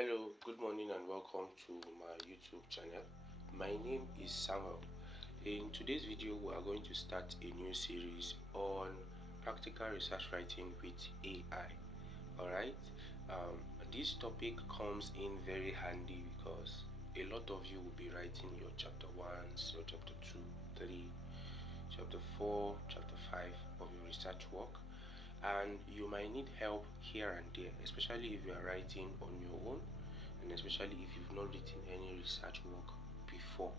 Hello, good morning and welcome to my YouTube channel. My name is Samuel. In today's video, we are going to start a new series on practical research writing with AI. Alright, this topic comes in very handy because a lot of you will be writing your chapter 1, your chapter 2, 3, chapter 4, chapter 5 of your research work, and you might need help here and there, especially if you are writing on your own and especially if you've not written any research work before.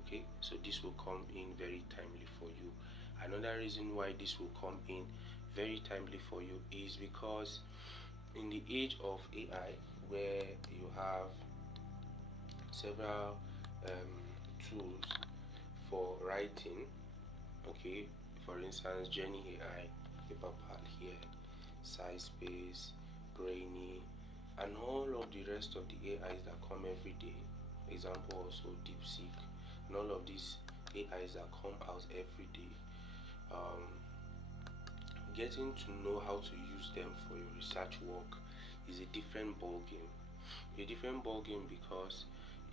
Okay, so this will come in very timely for you. Another reason why this will come in very timely for you is because in the age of AI, where you have several tools for writing, okay, for instance Gemini AI, Paperpad here, SciSpace, Brainy, and all of the rest of the AIs that come every day. Example also DeepSeek, and all of these AIs that come out every day. Getting to know how to use them for your research work is a different ball game. A different ball game because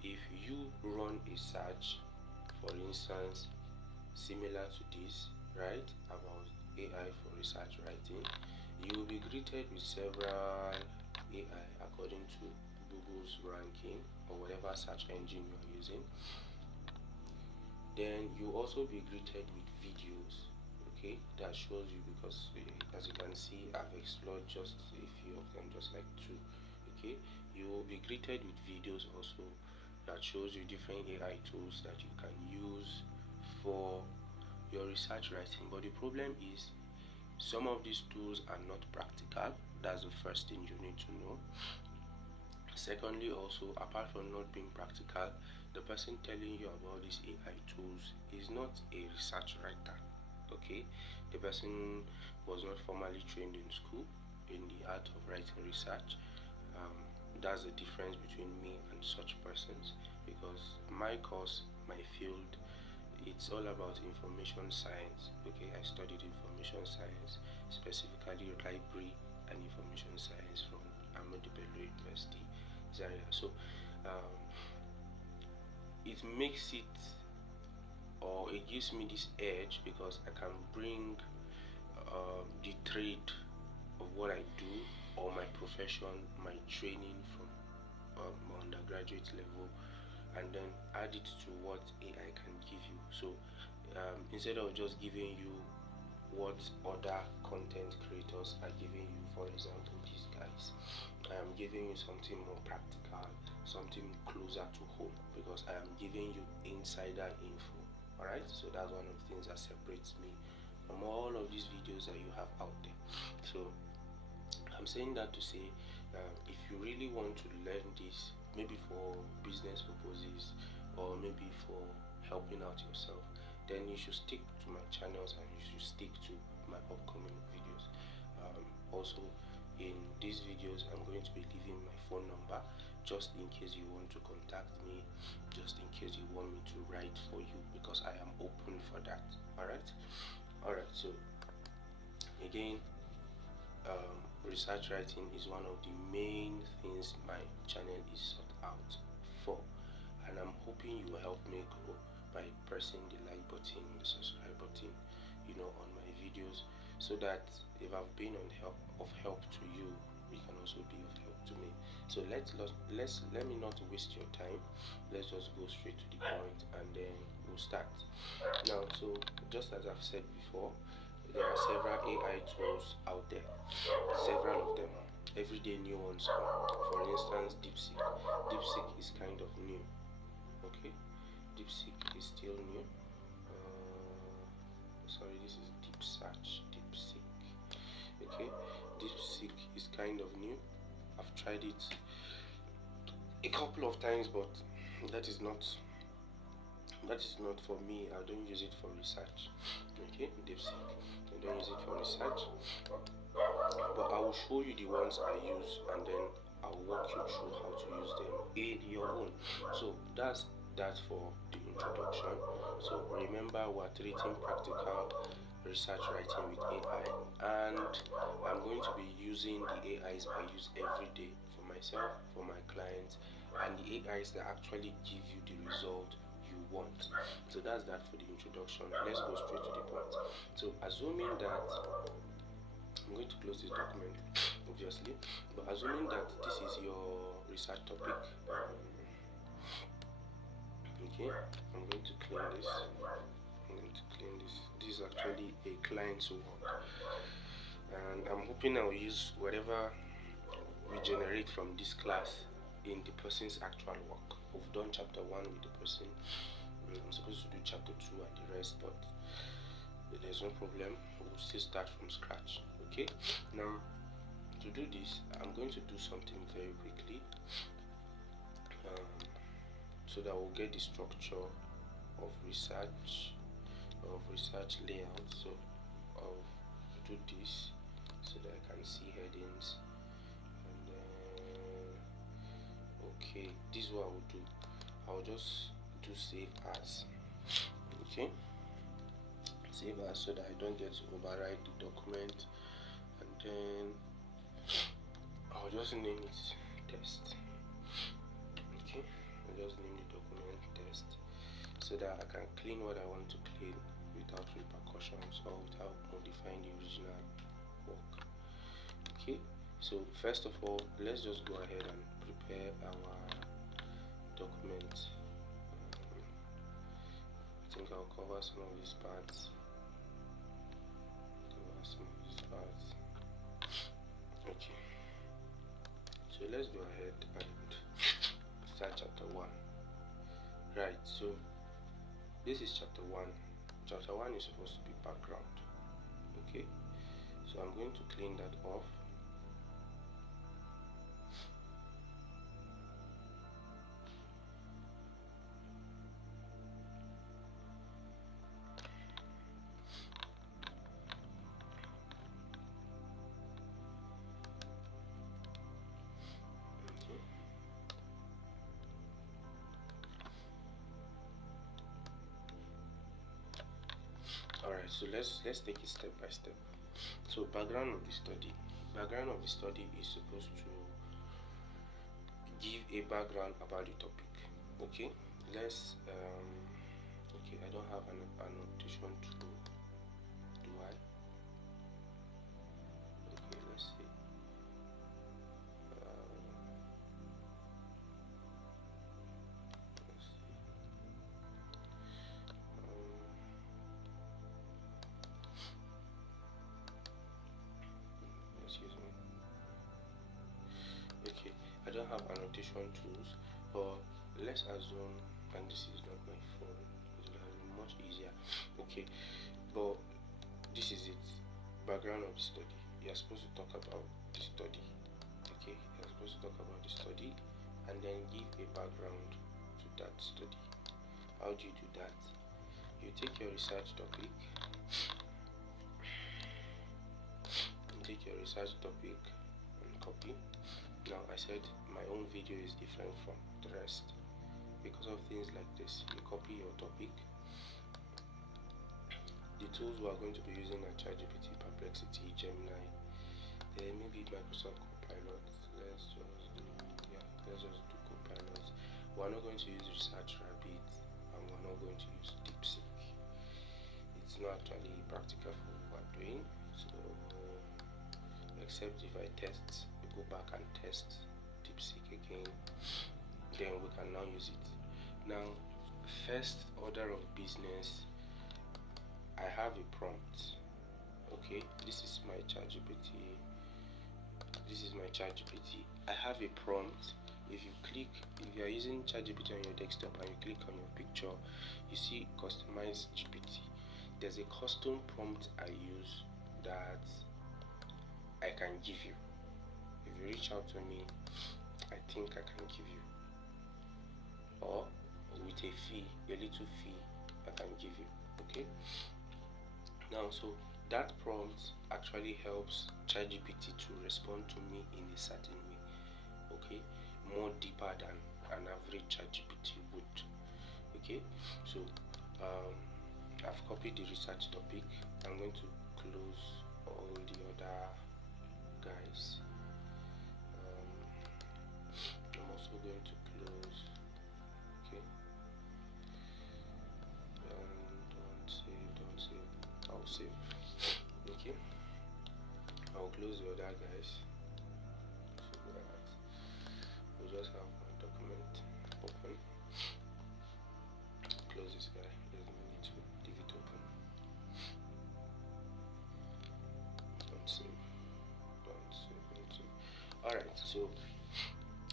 if you run a search, for instance, similar to this, right, about AI for research writing, you will be greeted with several AI according to Google's ranking or whatever search engine you are using. Then you also be greeted with videos, okay, that shows you, because as you can see, I've explored just a few of them, just like two. Okay, you will be greeted with videos also that shows you different AI tools that you can use for your research writing. But the problem is some of these tools are not practical. That's the first thing you need to know. Secondly, also, apart from not being practical, the person telling you about these AI tools is not a research writer. Okay, the person was not formally trained in school in the art of writing research. That's the difference between me and such persons, because my course, my field, it's all about information science. Okay, I studied information science, specifically library and information science from Ahmadu Bello University, Zaria. So it makes it, or it gives me this edge, because I can bring the trade of what I do or my profession, my training from my undergraduate level, and then add it to what AI can give you. So instead of just giving you what other content creators are giving you, for example these guys, I am giving you something more practical, something closer to home, because I am giving you insider info. Alright, so that's one of the things that separates me from all of these videos that you have out there. So I'm saying that to say, if you really want to learn this, maybe for business purposes or maybe for helping out yourself, then you should stick to my channels and you should stick to my upcoming videos. Also, in these videos, I'm going to be leaving my phone number just in case you want to contact me, just in case you want me to write for you, because I am open for that. Alright, so again, research writing is one of the main things my channel is sought out for, and I'm hoping you will help me grow by pressing the like button, the subscribe button, on my videos, so that if I've been of help to you, you can also be of help to me. So let me not waste your time. Let's just go straight to the point and then we'll start. Now, so just as I've said before, there are several AI tools out there, several of them. Every day new ones come. For instance, DeepSeek. DeepSeek is kind of new. Okay, DeepSeek is still new. Sorry, this is Deep Search. DeepSeek. Okay, DeepSeek is kind of new. I've tried it a couple of times, but that is not for me. I don't use it for research. Okay, DeepSeek, I don't use it for research, but I will show you the ones I use, and then I'll walk you through how to use them in your own. So that's for the introduction. So remember, we're treating practical research writing with AI, and I'm going to be using the AIs I use every day for my myself, for my clients, and the AIs that actually give you the result you want. So that's that for the introduction. Let's go straight to the point. So assuming that I'm going to close this document, obviously, but assuming that this is your research topic, okay, I'm going to clean this. I'm going to clean this. This is actually a client's work, and I'm hoping I'll use whatever we generate from this class in the person's actual work. We've done chapter 1 with the person. I'm supposed to do chapter 2 and the rest, but there's no problem. We'll still start from scratch. Okay, now to do this, I'm going to do something very quickly, so that we'll get the structure of research layout. So I'll do this so that I can see headings, and then okay, this is what I will do. I'll just do save as. Okay, save as, so that I don't get to override the document, and then I'll just name it test. Okay, I'll just name the document test, so that I can clean what I want to clean without repercussions or without modifying the original work. Okay, so first of all, let's just go ahead and prepare our document. I think I'll cover some of these parts. Okay, so let's go ahead and start chapter 1. Right, so this is chapter 1. Chapter 1 is supposed to be background. Okay, so I'm going to clean that off. Alright, so let's take it step by step. So background of the study. Background of the study is supposed to give a background about the topic. Okay, let's okay, I don't have an annotation to do I? Okay, let's see. Let's see. Excuse me. Okay, I don't have annotation tools, but let's assume, and this is not my phone, it would have been much easier. Okay, but this is it. Background of the study. You're supposed to talk about the study. Okay, you're supposed to talk about the study and then give a background to that study. How do you do that? You take your research topic, and copy. Now I said my own video is different from the rest because of things like this. You copy your topic. The tools we are going to be using are ChatGPT, Perplexity, Gemini, then maybe Microsoft Copilot. Let's just do Copilot. We're not going to use Research Rabbit, and we're not going to use DeepSeek. It's not actually practical for what we're doing. So except if I go back and test DeepSeek again, then we can now use it. Now, first order of business, I have a prompt. Okay, this is my ChatGPT. I have a prompt. If you are using ChatGPT on your desktop and you click on your picture, you see customize GPT. There's a custom prompt I use that I can give you. If you reach out to me, I think I can give you, or with a fee, a little fee, I can give you. Okay, now so that prompt actually helps ChatGPT to respond to me in a certain way. Okay, more deeper than an average ChatGPT would. Okay, so I've copied the research topic. I'm going to close all the other guys. I'm also going to close. Okay. And don't save. I'll save. Okay. I'll close the other guys. So that we just have one document open. Close this guy. There's no need to leave it open. Don't save. Alright, so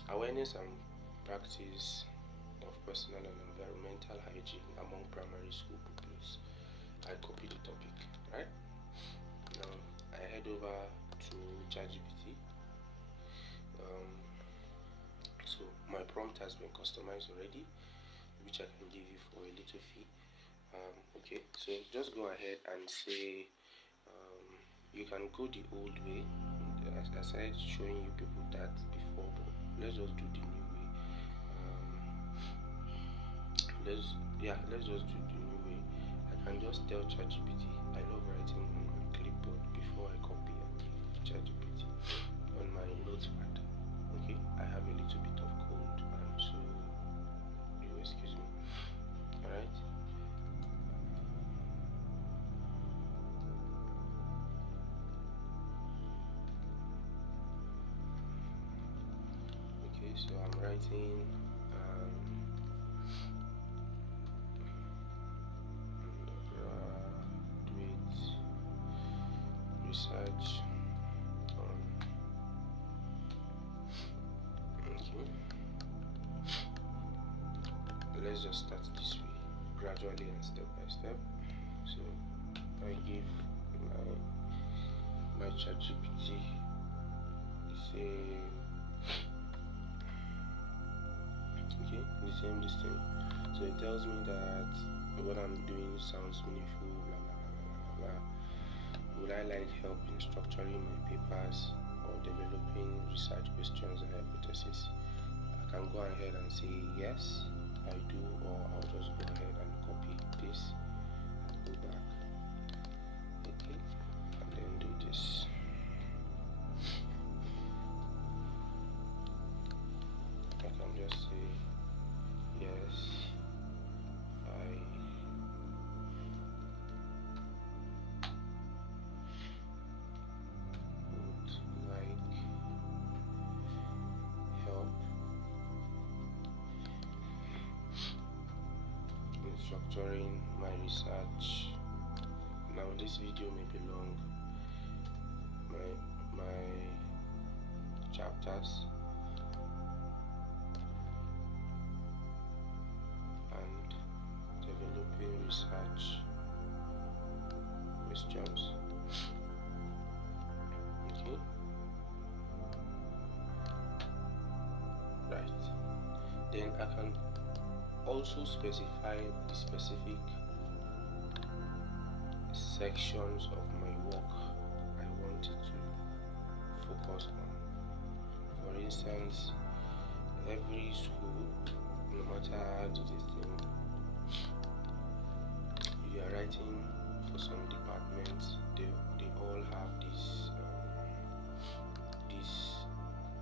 awareness and practice of personal and environmental hygiene among primary school pupils. I copy the topic, right? Now I head over to ChatGPT. So my prompt has been customized already, which I can give you for a little fee. Okay, so just go ahead and say you can go the old way. I started showing you people that before, but let's just do the new way. Let's just do the new way. I can just tell ChatGPT. I love writing on my clipboard before I copy and give ChatGPT on my notepad. Okay, I have a little bit of cold, and so you excuse me. Alright. Okay, so I'm writing research on. Okay, let's just start this way, gradually and step by step. So I give my ChatGPT the same this thing. So it tells me that what I'm doing sounds meaningful, blah blah blah blah blah blah. Would I like help in structuring my papers or developing research questions and hypotheses? I can go ahead and say yes, I do, or I'll just go ahead and copy this and go back. Okay, and then do this. I can just say yes, I would like help in structuring my research. Now this video may be long. My chapters and developing research questions. Okay, right. Then I can also specify the specific sections of my work I want it to focus on. For instance, every school, no matter how do they think, you are writing for some departments, they all have these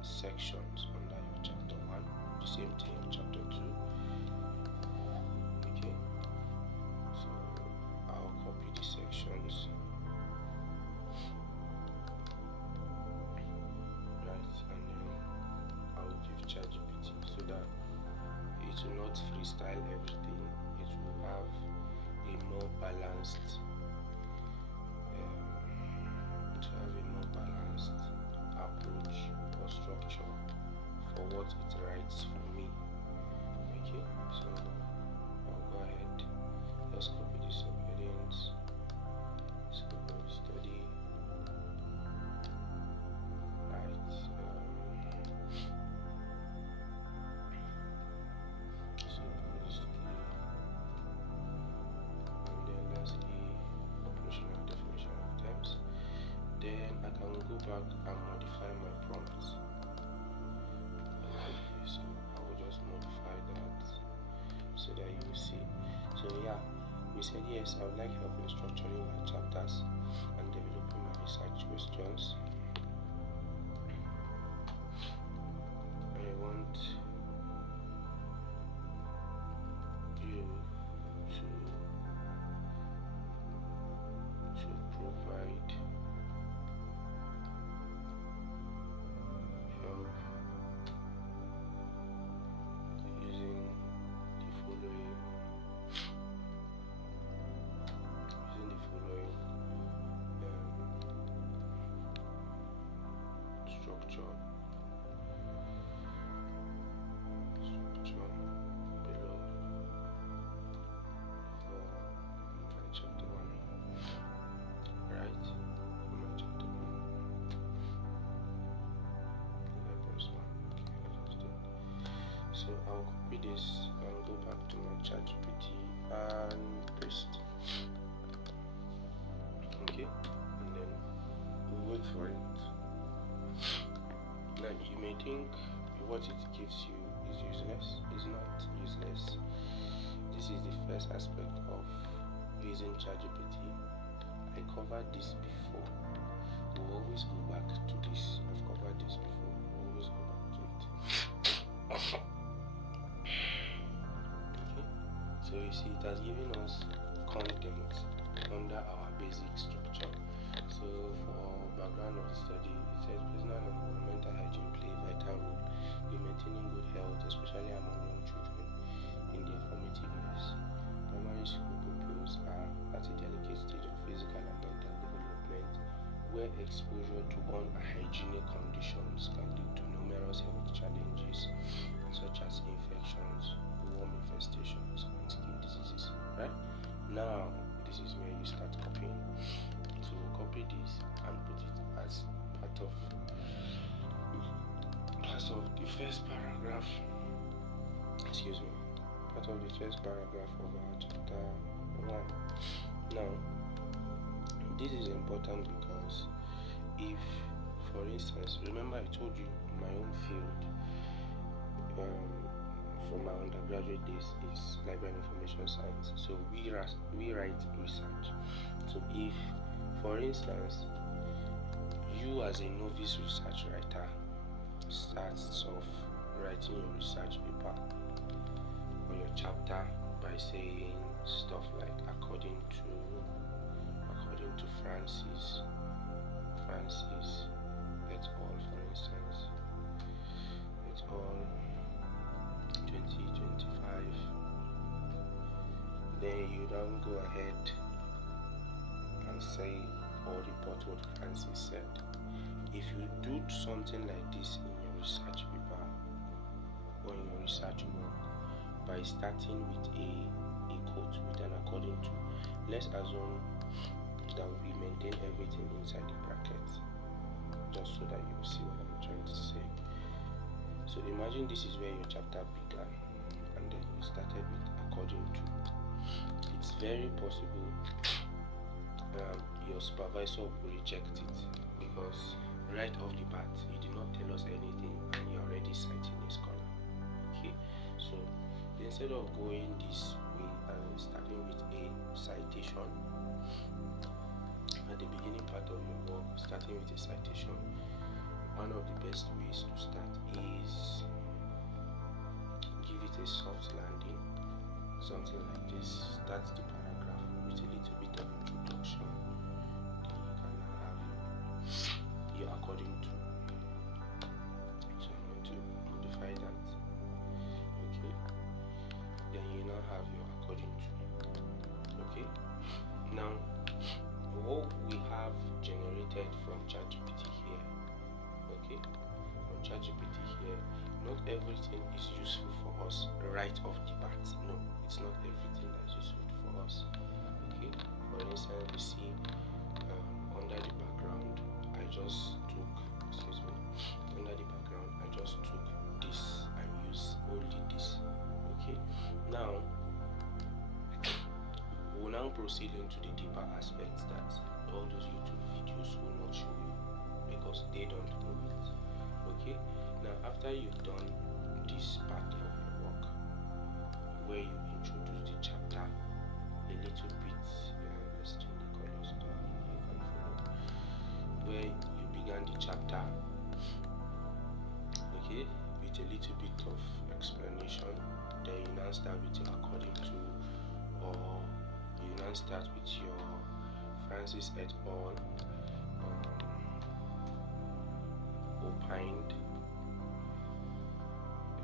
sections under your chapter 1, the same thing in chapter 2. Okay, so I'll copy the sections, right, and then I'll give ChatGPT so that it will not freestyle everything. It will have a more balanced approach or structure for what it writes for me. Okay, so I'll go ahead, just copy the subheadings, scope of study, right, scope of study, and then lastly, operational definition of terms. Then I can go back and modify my prompts. Okay, so I will just modify that so that you will see. So yeah, we said yes, I would like help in structuring my chapters and developing my research questions. I want you to provide help using the following structure below for my chapter 1, right? For my chapter 1, verse 1. Okay, I just did. So I'll copy this and go back to my ChatGPT and paste. Okay, and then we'll wait for it. Now you may think what it gives you is useless. It's not useless. This is the first aspect of using ChatGPT. I covered this before. We'll always go back to this. I've covered this before. We'll always go back to it. Okay. So you see, it has given us content under our basic structure. So for background of the study, it says personal and environmental hygiene play a vital role in maintaining good health, especially among young children in their formative years. Primary school pupils are at a delicate stage of physical and mental development where exposure to unhygienic conditions can lead to numerous health challenges such as infections, worm infestations, and skin diseases. Right? Now, this is where you start copying. So copy this and put it as part of the first paragraph. Excuse me. Part of the first paragraph of our chapter 1. Now, this is important because if, for instance, remember I told you my own field from my undergraduate days is library and information science. So we write research. So if, for instance, you as a novice research writer starts off writing your research paper or your chapter by saying stuff like according to Francis et al., for instance, et al. 2025, then you don't go ahead and say or report what Francis said. If you do something like this in your research paper or in your research work by starting with a quote, with an according to, let's assume that we maintain everything inside the brackets just so that you see what I'm trying to say. So imagine this is where your chapter began and then you started with according to. It's very possible your supervisor will reject it because right off the bat you did not tell us anything and you're already citing a scholar. Okay, so instead of going this way and starting with a citation at the beginning part of your work, starting with a citation, one of the best ways to start is give it a soft landing, something like this. Start the paragraph with a little bit of introduction. Then you can now have your according to. So I'm going to modify that. Okay. Then you now have your according to. Okay. Now, what we have generated from ChatGPT here. Okay. From ChatGPT here. Not everything is useful for us right off the bat. No, it's not everything that's useful for us. Okay, for instance, we see under the background, I just took this and used only this. Okay, now we'll now proceed into the deeper aspects that all those YouTube videos will not show you because they don't know it. Okay, now after you've done this part of your work where you introduce the chapter a little bit, let's change the colors so you can follow, where you began the chapter, okay, with a little bit now start with your according to, or you now start with your Francis et al. Opined.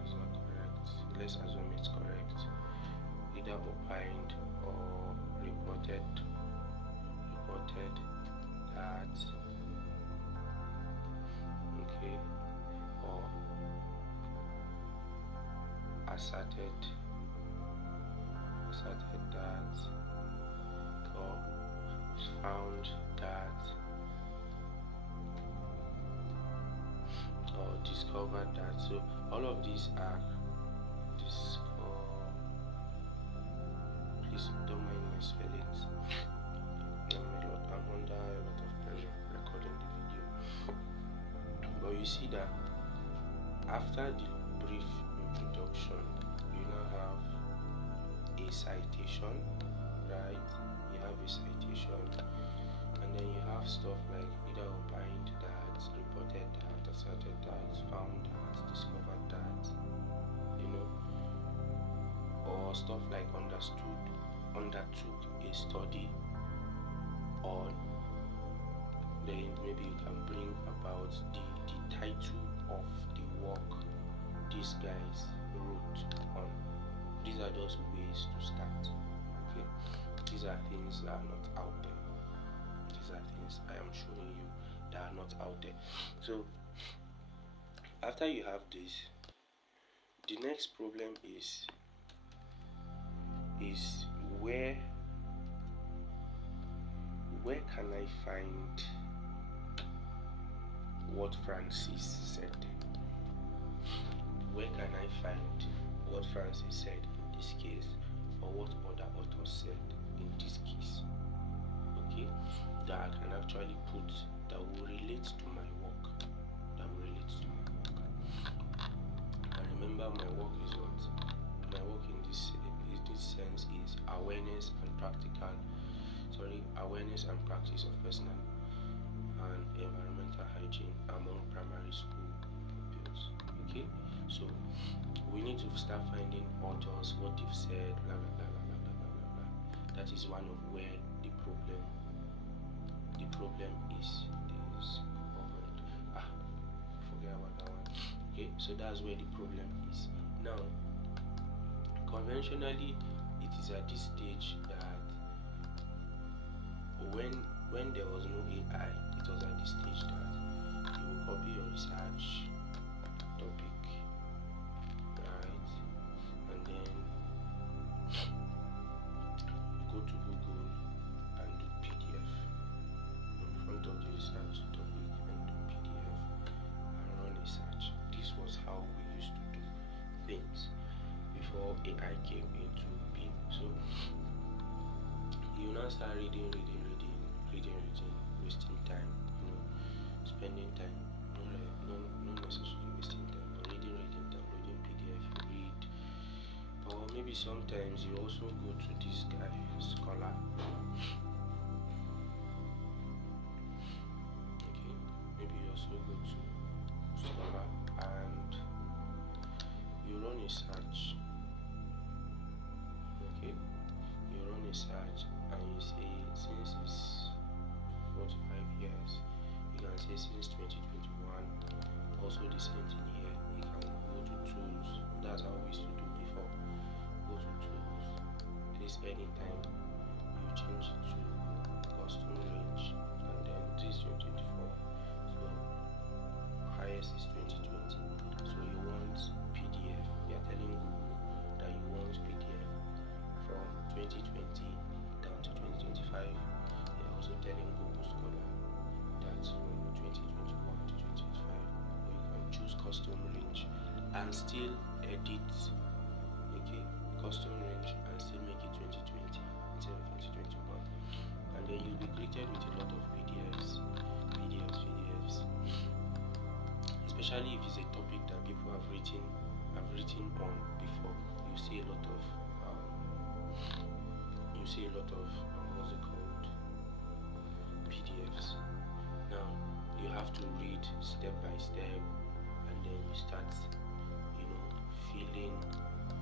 It's not correct. Let's assume it's correct. Either opined or reported that, okay, or asserted that, or found that, or discovered that. So all of these are please don't mind my spellings. I'm under a lot of pressure recording the video. But you see that after the brief introduction, you now have a citation, right? You have a citation, and then you have stuff like either opined that, reported that, asserted that, found that, discovered that, or stuff like undertook a study on. Then maybe you can bring about the title of the work these guys wrote on. These are just ways to start. Okay, these are things that are not out there. These are things I am showing you that are not out there. So after you have this, the next problem is where can I find what Francis said? Where can I find what Francis said in this case, or what other authors said in this case? Okay, that I can actually put that will relate to my work. And remember, my work is what? My work in this sense is awareness and practice of personal and environmental hygiene among primary school pupils. Okay, so we need to start finding authors, what they've said, blah blah blah blah blah blah blah blah. That is one of where the problem is. Forget about that one. Okay, so that's where the problem is. Now, conventionally, it is at this stage that when there was no AI, it was at this stage that you will copy your research topic, right, and then you go to Google and do PDF in front of the research topic and do PDF and run a search. This was how we used to do things before AI came into being. So you now start reading, wasting time, spending time, not necessarily wasting time, but reading, downloading PDF, you read. Or maybe sometimes you also go to this guy, Scholar. Okay, maybe you also go to Scholar and you run a search. Okay, you run a search and you say since it's 45 years, you can say since 2021. Also the same thing here, you can go to tools. That's how we used to do before. Go to tools. This anytime you change it to custom range, and then this 2024. So highest is 2020. So you want PDF. You are telling Google that you want PDF from 2020 down to 2025. You're also telling Google Scholar that's from 2021 to 2025. Or you can choose custom range and still edit, okay, custom range and still make it 2020 instead of 2021. And then you'll be greeted with a lot of PDFs, especially if it's a topic that people have written on before. You see a lot of what's it called, PDFs. Now you have to read step by step, and then you start filling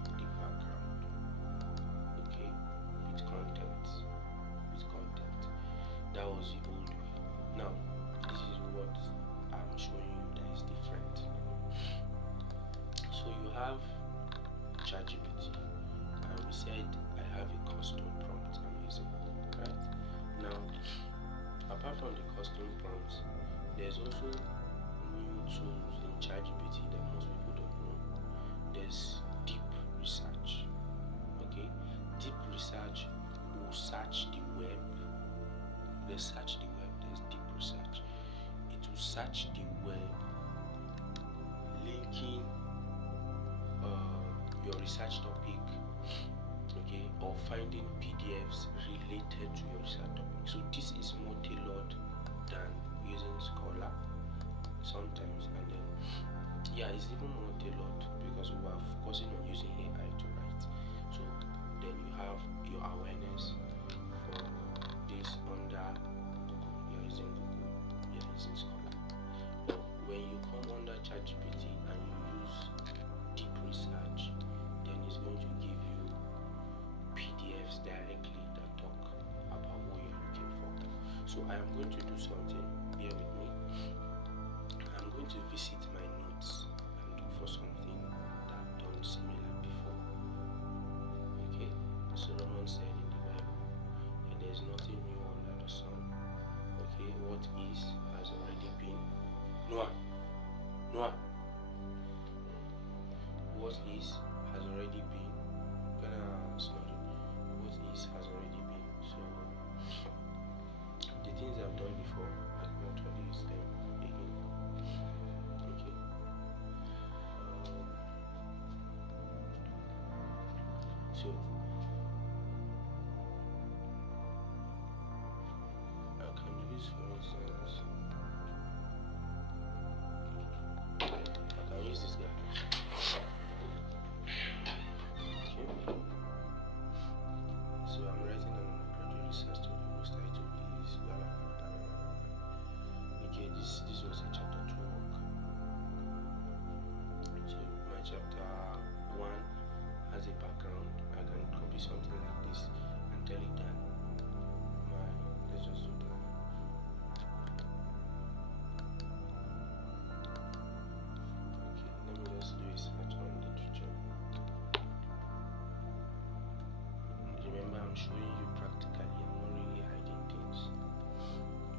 the background. was the old way. Now, this is what I'm showing you that is different. So you have ChatGPT, and we said I have a custom prompt I'm using, right? Now, apart from the custom prompts, there's also new tools in ChatGPT that most people don't know. There's deep research. Okay, deep research will search the web. There's deep research. It will search the web, linking your research topic, okay, or finding PDFs related to your research topic. So this is more tailored than using Scholar sometimes, and then it's even more tailored because we are focusing on using AI to write. So then you have your awareness for this under Google. You're using Google, you're using Scholar. But when you come under ChatGPT and you use deep research, then it's going to give you PDFs directly that talk about what you're looking for. So I am going to do something, bear with me. I'm going to visit my notes and look for something that I've done similar before. Okay, Solomon said in the Bible, and there's nothing new under the sun. Okay, what is has already been. Noah, what is has already been. What is has already been. So the things I've done before, I can actually use them again. Okay. So I can use, for instance, I can use this guy. Okay. So I'm writing an undergraduate research study whose title is blah, blah, blah, blah, blah. Okay, this was a chapter 2 work. So my chapter 1 has a background. I can copy something like this and tell it that let's just do that. Okay, let me just do a search on literature. Remember, I'm showing you practically, I'm not really hiding things.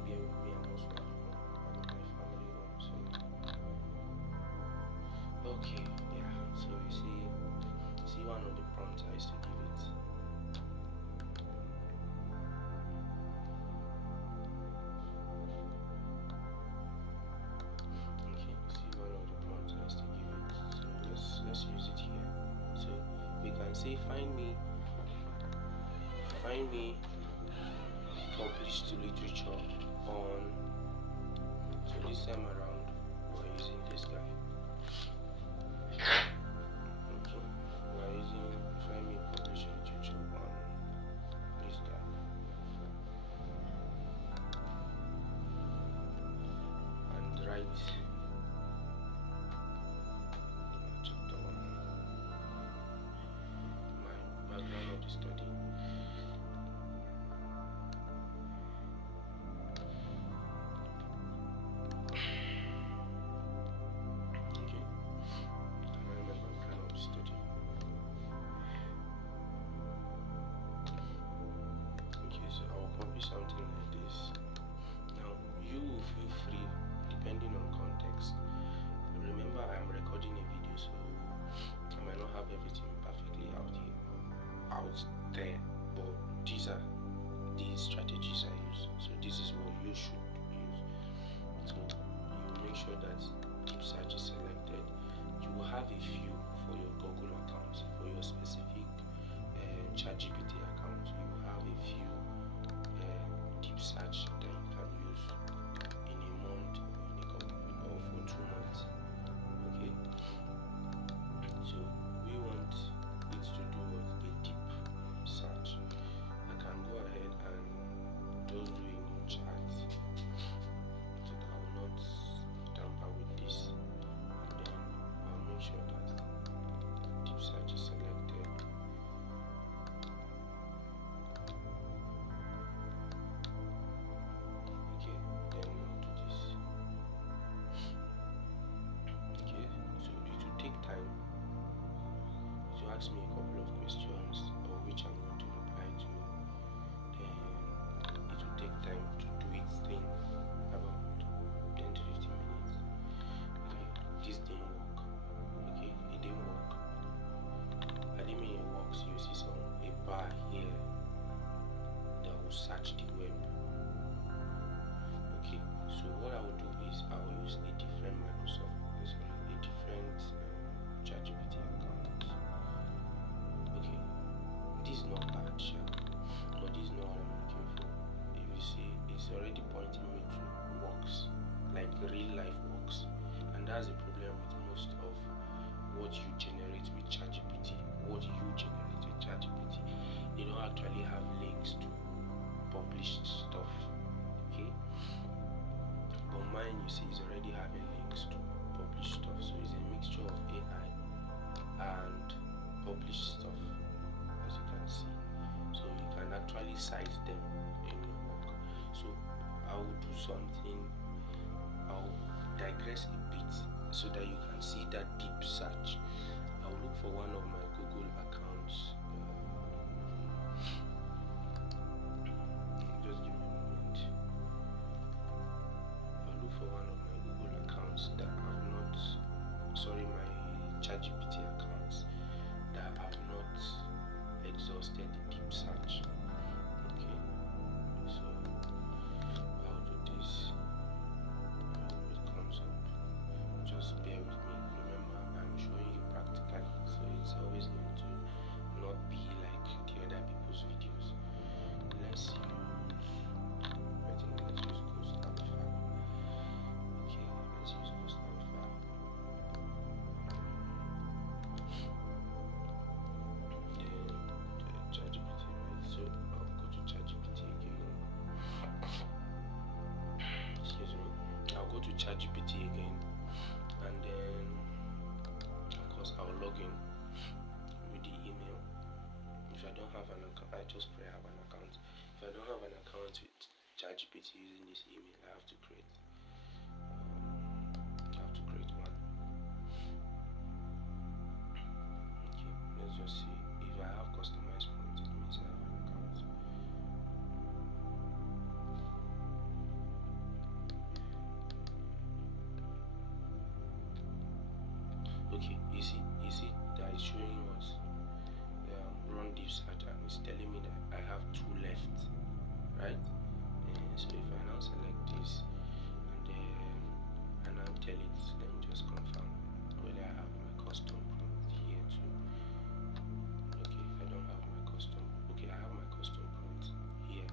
Bear with me, I'm also at home. I'm in my family home, so. Okay, so you see one of the prompts I used to give it. Okay, see one of the prompts I used to give it. So let's use it here. So we can say find me published literature on. So this time around we're using this guy. Okay, we're using find me published literature on this guy. And write chapter 1. My background of the study. Something like this. Now you will feel free depending on context. Remember, I'm recording a video, so I might not have everything perfectly out there, but these are the strategies I use. So this is what you should use. So you make sure that deep search is selected. You will have a few for your Google account, for your specific ChatGPT account. You will have a few deep search that you can use in a month or for 2 months. Okay, so we want it to do a deep search. I can go ahead and just do a new chat so that I will not tamper with this, and then I'll make sure that ask me a couple of questions, or which I'm going to reply to. Then it will take time to do its thing, about 10 to 15 minutes. Okay, this didn't work. Okay, it didn't work. I didn't mean it works. You see a bar here that will search the web. Okay, so what I will do is I will use a different a different ChatGPT account. Okay, this is not bad, but this is not what I'm looking for. If you see, it's already pointing me to works, like real life works, and that's the problem with most of what you generate with ChatGPT. They don't actually have links to published stuff. Okay, but mine, you see, is already having links to published stuff. So it's a mixture of AI and published stuff, as you can see. So you can actually cite them in your work. So I will do something. I'll digress a bit so that you can see that deep search. I'll look for one of my Google accounts. Just give me a moment. I'll look for one of my Google accounts that have not, my ChatGPT accounts that have not exhausted the deep search. Okay, so I'll do this. It comes up. Just bear with me. Remember, I'm showing you practically, so it's always going to not be like the other people's videos. Let's use, I think let's use Ghost Alpha. Okay, let's use Ghost Alpha. Then ChatGPT, right? So I'll go to ChatGPT again. Excuse me. I'll go to ChatGPT again, and then of course I'll log in with the email. If I don't have an account, I just pray I have an account. If I don't have an account with ChatGPT using this email, I have to create one. Okay, let's just see. If I have customized prompt, it means I have an account. Okay, you see that is showing what run deep search, and it's telling me that I have 2 left, right? So if I now select this, and now tell it, let me just confirm whether I have my custom prompt here too. Okay, I don't have my custom. Okay, I have my custom prompt here.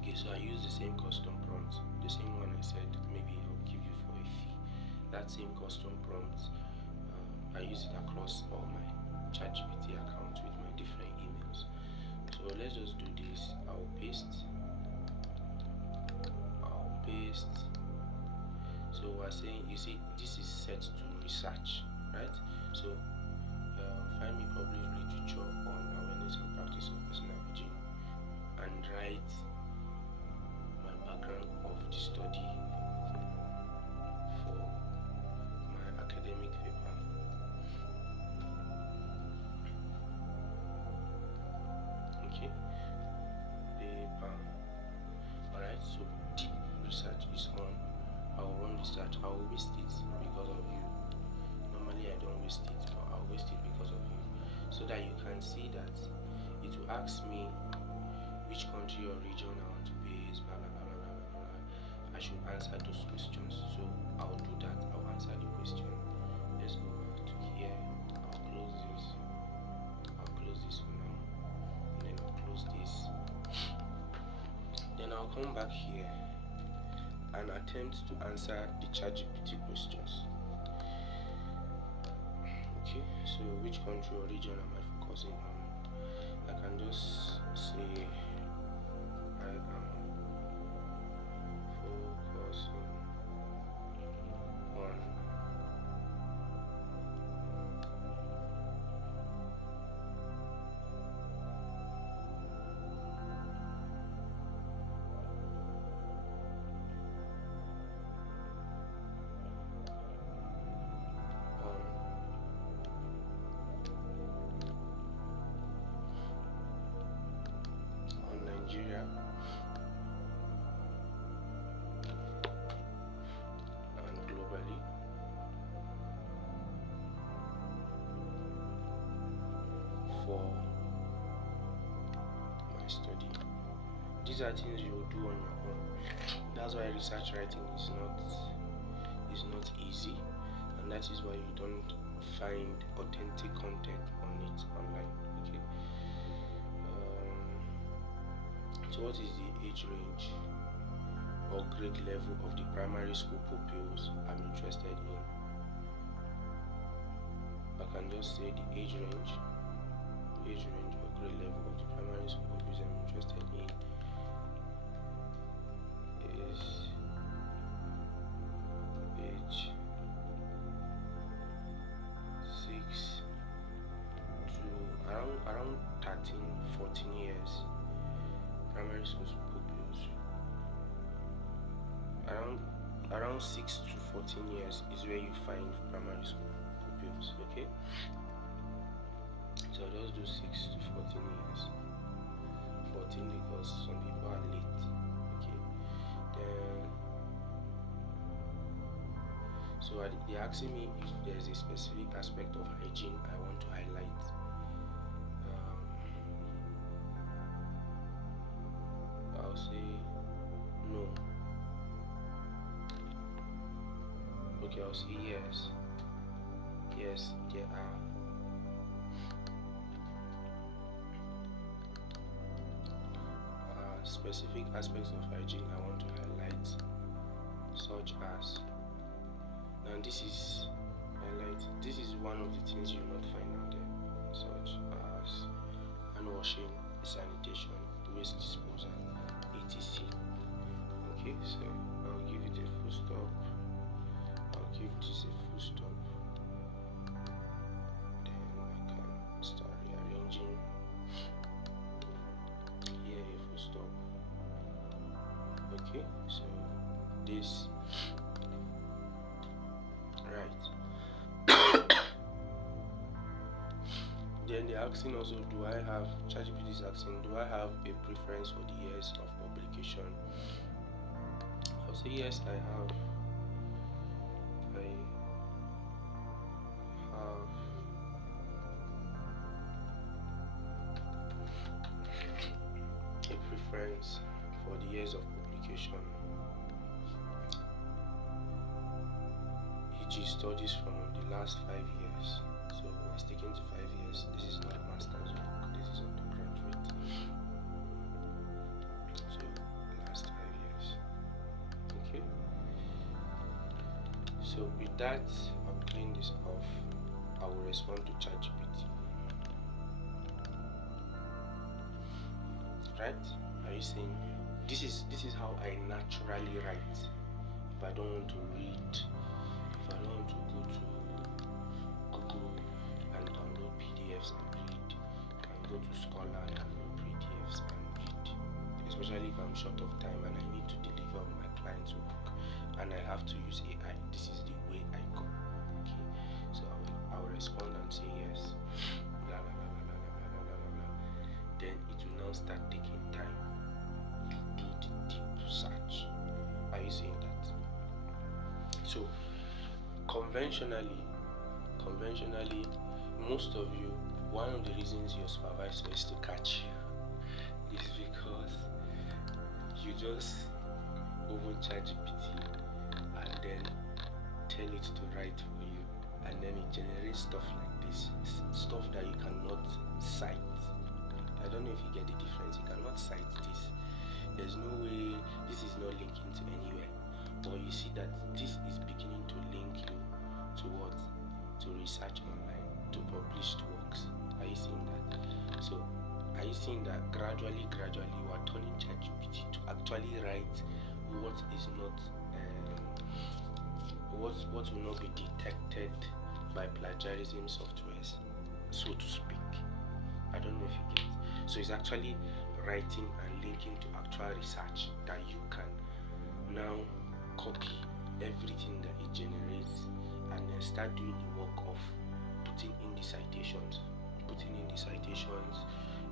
Okay, so I use the same custom prompt, the same one I said maybe I'll give you for a fee. That same custom prompt, I use it across all my ChatGPT accounts with my different emails. So let's just do this. I'll paste. So we're saying, you see, this is set to research, right? So find me published literature on awareness and practice of personal hygiene, and write my background of the study for my academic paper. Okay, paper. Alright, so deep research is on. I'll run research. I'll waste it because of you. Normally I don't waste it, but I'll waste it because of you, so that you can see that it will ask me which country or region I want to base, blah blah blah blah blah blah. I should answer those questions. So I'll do that. I'll answer the question. Let's go back to here. I'll close this for now, and then I'll close this. Then I'll come back here and attempt to answer the ChatGPT questions. Okay, so which country or region am I focusing on? I can just say I am focusing on these are things you do on your own. That's why research writing is not easy, and that is why you don't find authentic content on it online. Okay. So what is the age range or grade level of the primary school pupils I'm interested in? I can just say the age range or grade level of the primary school pupils I'm interested in is age 6 to around 13-14 years. Primary school pupils around 6 to 14 years is where you find primary school pupils. Okay, so I'll just do 6 to 14 years. 14 because some people are late. Okay, then so they're asking me if there's a specific aspect of hygiene I want to highlight. I'll say no. Okay, I'll say yes. Yes, there are specific aspects of hygiene I want to highlight, such as, now this is one of the things you will not find out there, such as hand washing, sanitation, waste disposal, etc. Okay, so I'll give it a full stop. I'll give this a full stop. Then I can start rearranging. Here a full stop. Okay, so this right. Then they're asking also, ChatGPT is asking, do I have a preference for the years of publication? I'll say yes, I have. A preference for the years of publication, e.g. studies from the last 5 years. So we're sticking to 5 years. This is not master's work, this is undergraduate. So last 5 years. Okay. So with that, I'll clean this off. I will respond to ChatGPT. Right? Are you saying this is how I naturally write? If I don't want to read, if I don't want to go to Google and download PDFs and read, I can go to Scholar and download PDFs and read. Especially if I'm short of time and I need to deliver on my client's work and I have to use AI. This is the way I go. Okay, so I will respond and say yes. Blah, blah, blah, blah, blah, blah, blah, blah, blah. Then it will now start taking time to do the deep search. Are you seeing that? So conventionally, most of you, one of the reasons your supervisor is to catch you is because you just open ChatGPT and then tell it to write for you, and then it generates stuff like this, stuff that you cannot cite. I don't know if you get the difference. You cannot cite this. There's no way. This is not linking to anywhere. But you see that this is beginning to link you to what? To research online, to published works. Are you seeing that? So are you seeing that gradually you are turning ChatGPT to actually write what is not what will not be detected by plagiarism softwares, so to speak. I don't know if you get it. So it's actually writing and linking to actual research that you can now copy everything that it generates and then start doing the work of putting in the citations,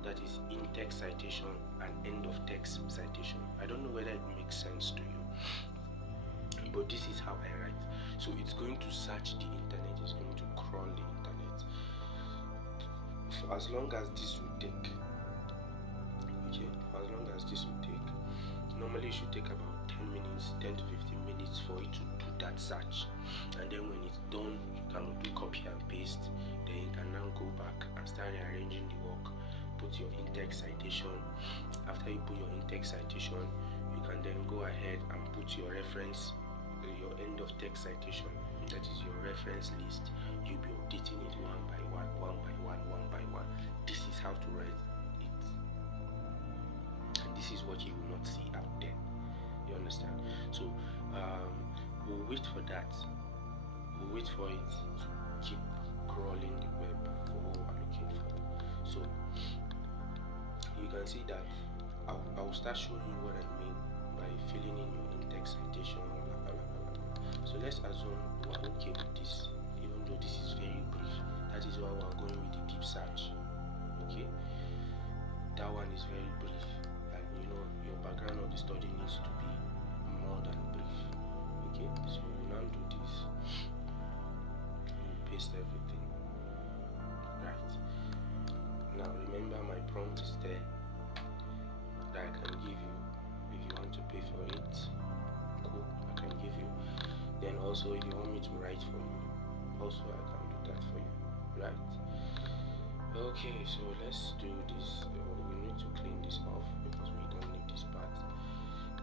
that is in-text citation and end-of-text citation. I don't know whether it makes sense to you, but this is how I write. So it's going to search the internet, it's going to crawl the internet. For as long as this will take, okay, for as long as this will take, normally it should take about 10 minutes, 10 to 15 minutes for it to do that search. And then when it's done, you can do copy and paste. Then you can now go back and start rearranging the work. Put your in-text citation. After you put your in-text citation, you can then go ahead and put your reference, your end of text citation, that is your reference list. You'll be updating it one by one, one by one, one by one. This is how to write it, and this is what you will not see out there. You understand? So we'll wait for that. We'll wait for it to keep crawling the web for what we're looking for. So you can see that I'll start showing you what I mean by filling in your in-text citation, blah, blah, blah, blah, blah. So let's assume we're okay with this, even though this is very brief. That is why we're going with the deep search. Okay, that one is very brief, and you know your background of the study needs to be more than brief. Okay, so we'll now do this. We'll paste everything. Right. Now remember, my prompt is there that I can give you if you want to pay for it. Cool, I can give you. Then also, if you want me to write for you, also I can do that for you. Right. Okay, so let's do this. We need to clean this off because we don't need this part.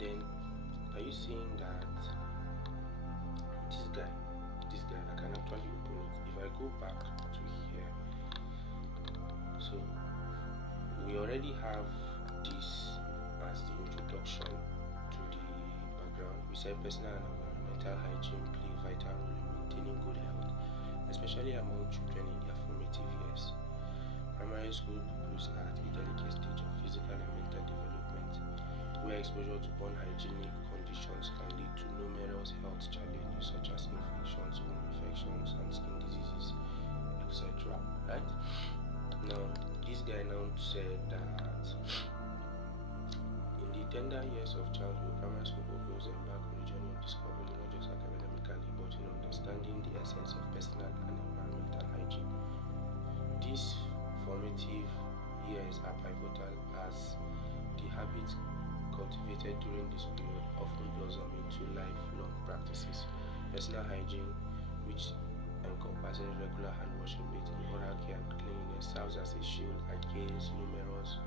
Then, are you seeing that this guy, I can actually open it. If I go back to here, so we already have this as the introduction to the background. We said personal and environmental hygiene play a vital role in maintaining good health, especially among children in their formative years. Primary school pupils are at a delicate stage of physical and mental development, where exposure to unhygienic conditions can lead to numerous health challenges such as infections, wound infections, and skin diseases, etc. Right? Now, this guy now said that in the tender years of childhood, primary school pupils embark on a journey of discovery, not just academically, but in understanding the essence of personal and environmental hygiene. These formative years are pivotal as the habits cultivated during this period often blossom into lifelong practices. Personal hygiene, which encompasses regular hand washing, bathing, oral care, and cleanliness, serves as a shield against numerous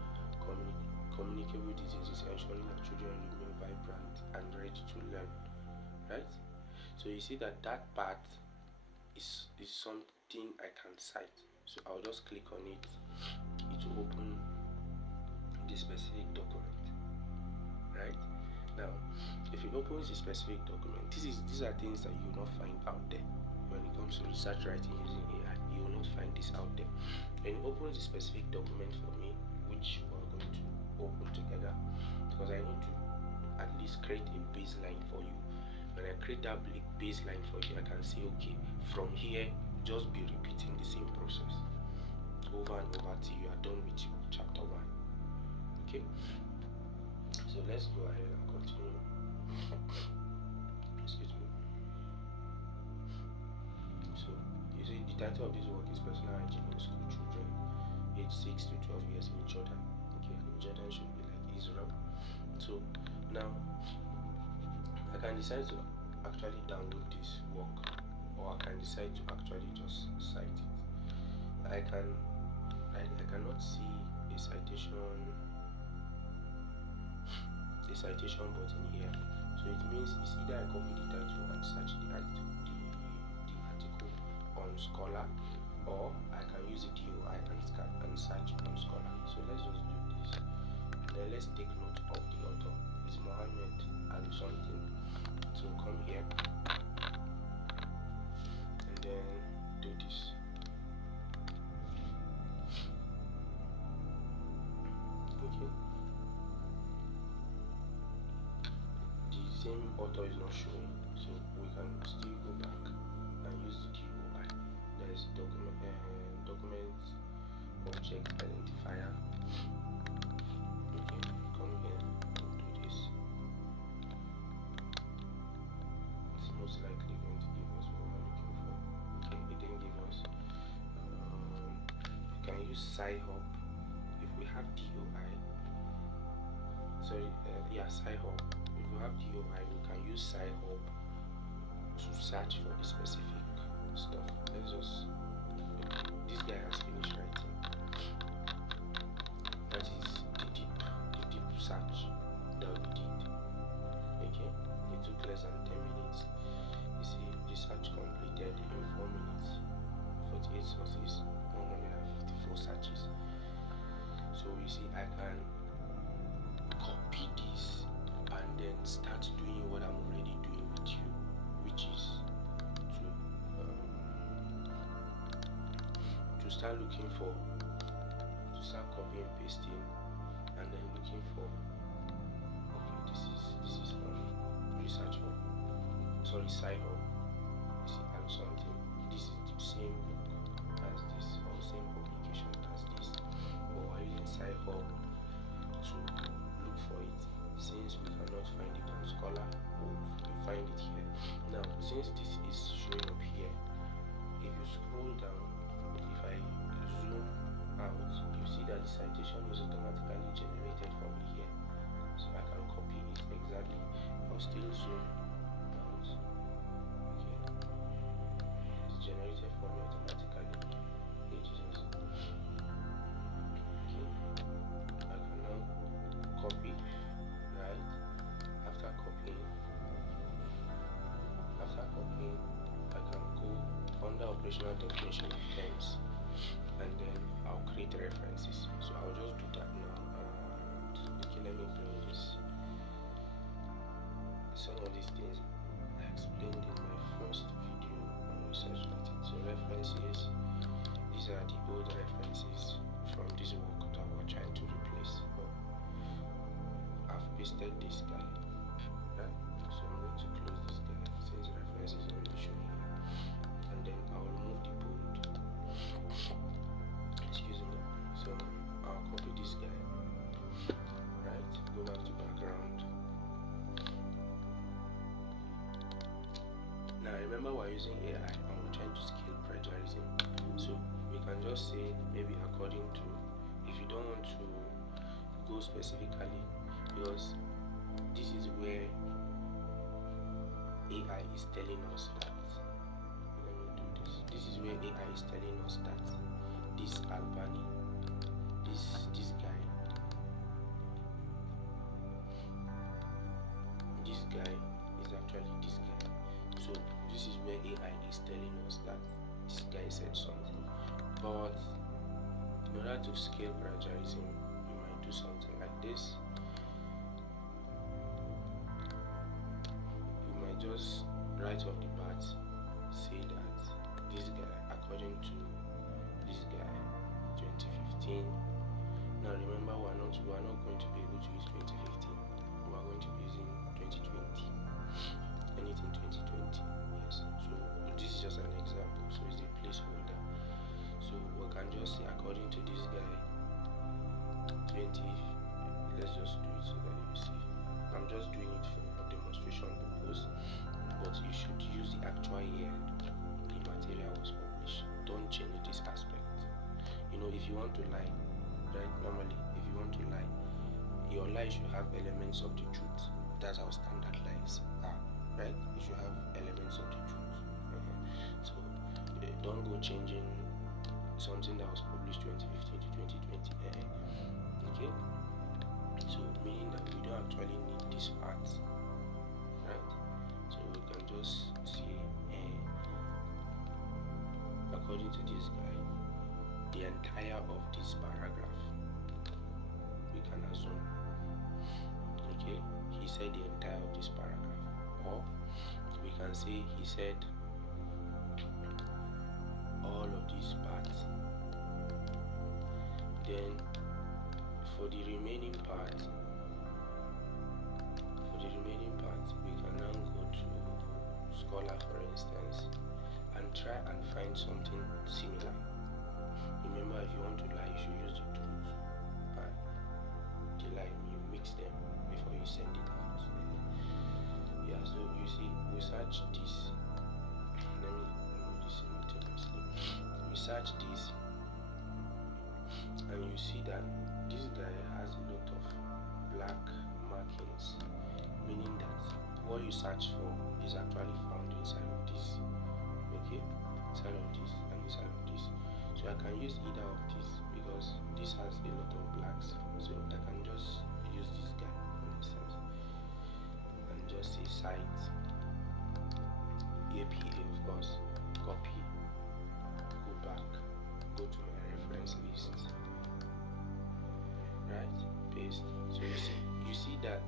communicable diseases, ensuring that children remain vibrant and ready to learn. Right? So you see that part is something I can cite. So I'll just click on it. It will open the specific document. Right? Now, if it opens the specific document, these are things that you will not find out there. When it comes to research writing using AI, you will not find this out there. When it opens the specific document for me, which we're going to open together, because I need to at least create a baseline for you. When I create that baseline for you, I can say, okay, from here, just be repeating the same process over and over till you are done with chapter 1. Okay, so let's go ahead and continue. Excuse me. So you see, the title of this work is Personal Hygiene in School Children aged 6 to 12 years in Jordan. Okay, Jordan should be like Israel. So now I can decide to actually download this work, or I can decide to actually just cite it. I cannot see a citation button here. So it means it's either I copy the title and search the article on Scholar, or I can use the DOI and search on Scholar. So let's just do this. And then let's take note of the author. It's Mohammed and something. So come here and then do this. Okay. The same author is not showing, so we can still go back and use the DOI. There's document object identifier. Okay, come here and do this. It's most likely going to give us what we're looking for. Okay, it didn't give us. You can use Sci-Hub. If we have DOI, yeah, Sci-Hub. If you have DOI, you can use Sci-Hub to search for the specific stuff. Let's just, okay, this guy has finished writing. That is the deep search that we did. Okay, it took less than 10 minutes. You see, the search completed in 4 minutes, 48 sources, 154 searches. So you see, I can copy this and then start doing what I'm already doing with you, which is to start looking for, to start copying, pasting, and then looking for, okay, this is research hub, sorry, Sci-Hub. You see, and something, this is the same book as this, or same publication as this, but we're using Sci-Hub to look for it. Since we cannot find it on Scholar, we find it here. Now, since this is showing up here, if you scroll down, if I zoom out, you see that the citation is automatically generated for me here. So I can copy it exactly. I'll still zoom out. Okay. It's generated for me automatically. Pages. Okay. I can now copy, right? After copying, I can go under operational definition of terms, and then I'll create references. So I'll just do that now. And okay, let me bring this. Some of these things I explained in my first video on research writing. So references, these are the old references from this work that we're trying to replace. But I've pasted this guy. Right? So I'm going to close this guy since reference is already showing here. And then I'll remove the bold. Excuse me. So I'll copy this guy. Right? Go back to background. Now remember, we're using AI and we're trying to scale plagiarism. So we can just say maybe according to, if you don't want to go specifically, because this is where AI is telling us that, let me do this. This is where AI is telling us that this Albani, this guy is actually this guy. So this is where AI is telling us that this guy said something. But in order to scale plagiarism, you might do something like this. You might just right off the bat say that this guy, according to this guy, 2015. Now remember, we are not going to be able to use 2015. We are going to be using 2020. Anything 2020. Yes. So this is just an example. So it's a placeholder. So we can just say according to this guy, 20. Let's just do it so that you see. I'm just doing it for demonstration purpose, but you should use the actual year the material was published. Don't change this aspect. You know, if you want to lie, right? Normally, if you want to lie, your lie should have elements of the truth. That's how standard lies are, right? You should have elements of the truth. So don't go changing something that was published 2015 to 2020. Okay? So meaning that we don't actually need this part, right? So we can just say, according to this guy, the entire of this paragraph, we can assume, okay, he said the entire of this paragraph, or we can say he said all of these parts. Then for the remaining part, we can now go to Scholar, for instance, and try and find something similar. Remember, if you want to lie, you should use the truth and the lie. You mix them before you send it out. Yeah, so you see, we search this. Let me remove this simultaneously. We search this, and you see that this guy has a lot of black markings, meaning that what you search for is actually found inside of this. Okay, inside of this and inside of this. So I can use either of these because this has a lot of blacks. So I can just use this guy for instance and just say site APA, of course, copy, go back, go to my reference list, right, paste. So you see that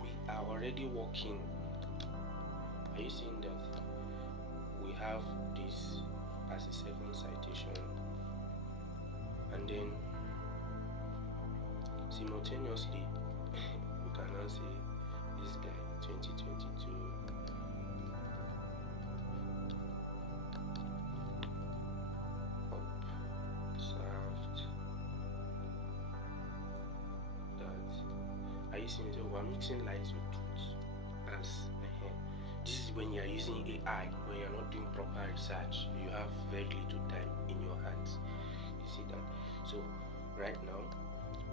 we are already working. Are you seeing that we have this as a second citation, and then simultaneously we can now say this guy 2022 observed that. Are you seeing? So we're mixing lines with truths. This is when you are using AI, when you are not doing proper research. You have very little time in your hands. You see that? So right now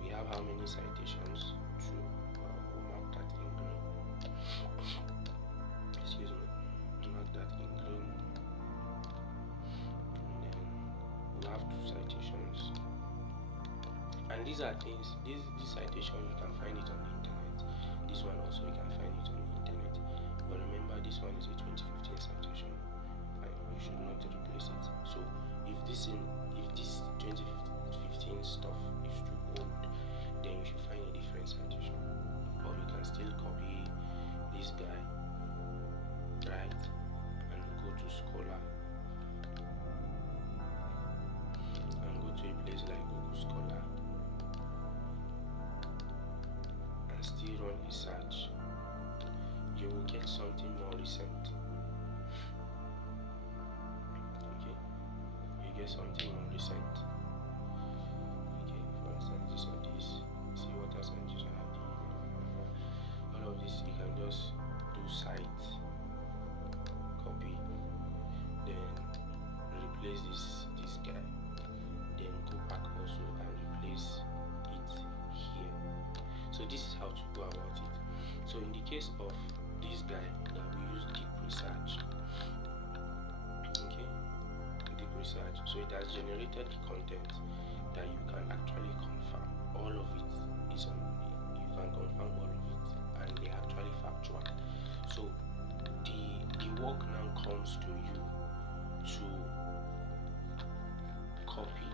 we have how many citations? Two. We'll mark that in green. Excuse me. Mark that in green. And then we'll have two citations. And these are things. This citation you can find it on the internet. This one also you can find it on the internet. But remember, this one is a 2015 citation, and you should not replace it. So if this 2015 stuff is too old, then you should find a different citation, or you can still copy this guy, right, and go to Scholar and go to a place like Google Scholar and still run a search. You will get something more recent. Okay, you get something more recent. Okay, for instance, this or this. See what else citation I did. All of this you can just do cite, copy, then replace this guy, then go back also and replace it here. So this is how to go about it. So in the case of this guy that we use deep research, okay, deep research, so it has generated the content that you can actually confirm. All of it is on, you can confirm all of it, and they're actually factual. So the work now comes to you to copy,